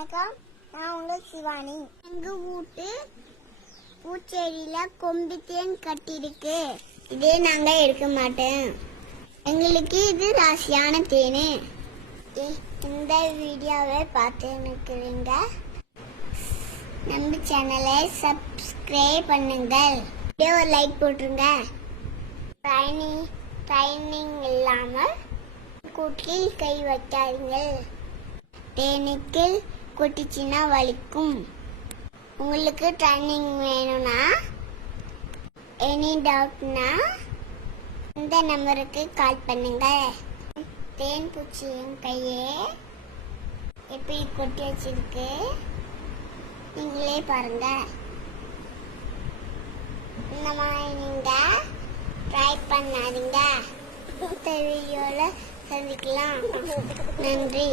வணக்கம், நான் உங்கள் சிவானி. எங்க வீட்டு பூச்செடியில கொம்பு தேன் கட்டிருக்கு. இதே நாங்க எடுக்க மாட்டோம். எங்களுக்கு இது ராசியான தேனு. இந்த வீடியோவை பார்த்து நிற்கிறீங்க. நம்ம சேனலை சப்ஸ்கிரைப் பண்ணுங்கள். ஒரு லைக் போட்டுருங்க. ட்ரைனிங் இல்லாமல் கூட்டில் கை வைக்காதீங்க. தேனுக்கு கொட்டிச்சின்னா வலிக்கும். உங்களுக்கு ட்ரைனிங் வேணும்னா எனி டவுட்னா இந்த நம்பருக்கு கால் பண்ணுங்க. தேன் பூச்சியின் கையே எப்படி கொட்டி வச்சிருக்கு நீங்களே பாருங்க. இந்த மாதிரி நீங்க ட்ரை பண்ணாதீங்க. வீடியோல சந்திக்கலாம். நன்றி.